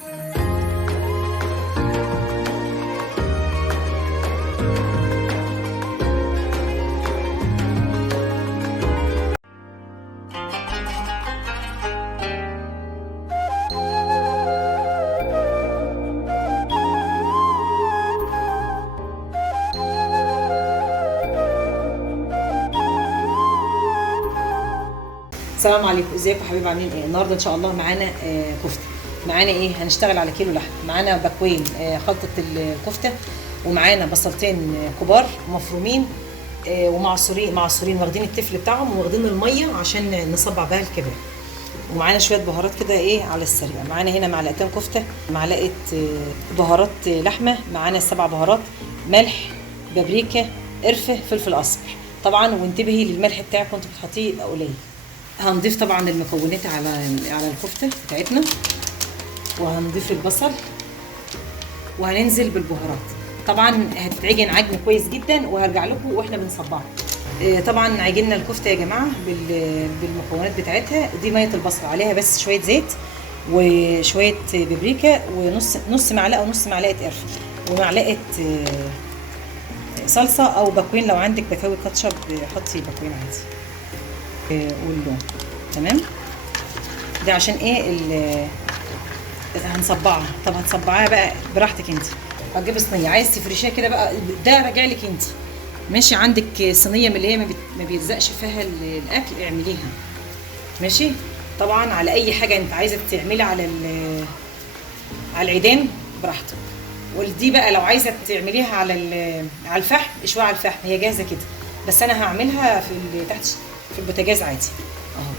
السلام عليكم، ازيكم حبايبي؟ عاملين ايه؟ النهارده ان شاء الله معانا كفته. معانا ايه؟ هنشتغل على كيلو لحم. معانا باكوين خلطه الكفته، ومعانا بصلتين كبار مفرومين ومعصورين واخدين التفل بتاعهم واخدين الميه عشان نصبع بها الكباب. ومعانا شويه بهارات كده ايه على السريع. معانا هنا معلقتين كفته، معلقه بهارات لحمه، معانا 7 بهارات: ملح، بابريكا، قرفه، فلفل اسمر. طبعا وانتبهي للملح بتاعك وانت بتحطيه يبقى قليل. هنضيف طبعا المكونات على الكفته بتاعتنا، وهنضيف البصل، وهننزل بالبهارات. طبعا هتتعجن عجن كويس جدا، وهرجع لكم واحنا بنصبعها. طبعا عجننا الكفته يا جماعه بالمكونات بتاعتها. دي ميه البصل، عليها بس شويه زيت وشويه بابريكا ونص معلقه ونص معلقه قرفه ومعلقه صلصه او باكوين. لو عندك بكاوي كاتشب حطي باكوين عادي. واللون تمام. ده عشان ايه هنصبعها. طب هتصبعيها بقى براحتك انت. هتجيبي صينيه، عايز تفرشيها كده بقى ده راجع لك انت. ماشي، عندك صينيه من اللي هي ما بيلزقش فيها الاكل اعمليها. ماشي. طبعا على اي حاجه انت عايزه تعملي على العيدان براحتك. ودي بقى لو عايزه تعمليها على الفحم اشويها على الفحم، هي جاهزه كده. بس انا هعملها تحت في البوتاجاز عادي اهو.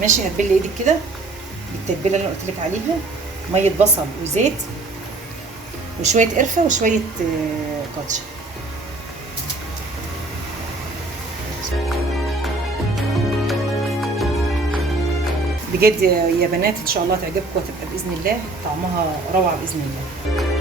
ماشي. هتبلي ايدك كده بالتتبيله اللي انا قلت لك عليها: ميه بصل وزيت وشويه قرفه وشويه كاتشب. بجد يا بنات ان شاء الله تعجبكم وتبقى باذن الله طعمها روعه باذن الله.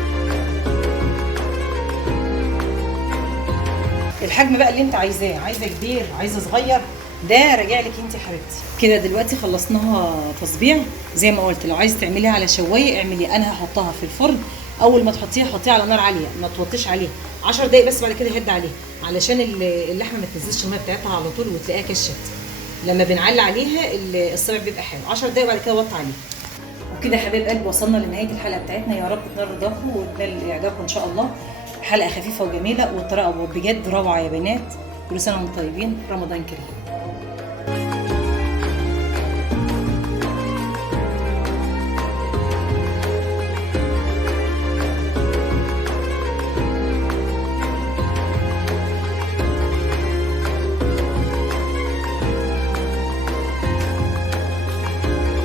الحجم بقى اللي انت عايزاه، عايزه كبير عايزه صغير، ده راجع لك انت يا حبيبتي. كده دلوقتي خلصناها تصبيع زي ما قلت. لو عايزه تعمليها على شوايه اعملي. انا هحطها في الفرن. اول ما تحطيها حطيها على نار عاليه، ما توطيش عليها 10 دقايق بس، بعد كده هد عليها علشان اللحمه ما تنزلش الميه بتاعتها على طول وتلاقيها كشت. لما بنعلي عليها الصبع بيبقى حلو. 10 دقايق بعد كده وطي عليها. وكده يا حبايب قلبي وصلنا لنهايه الحلقه بتاعتنا. يا رب تنال رضاكم وتنال اعجابكم ان شاء الله. حلقه خفيفه وجميله والطريقه بجد روعه يا بنات. كل سنه وانتم طيبين، رمضان كريم.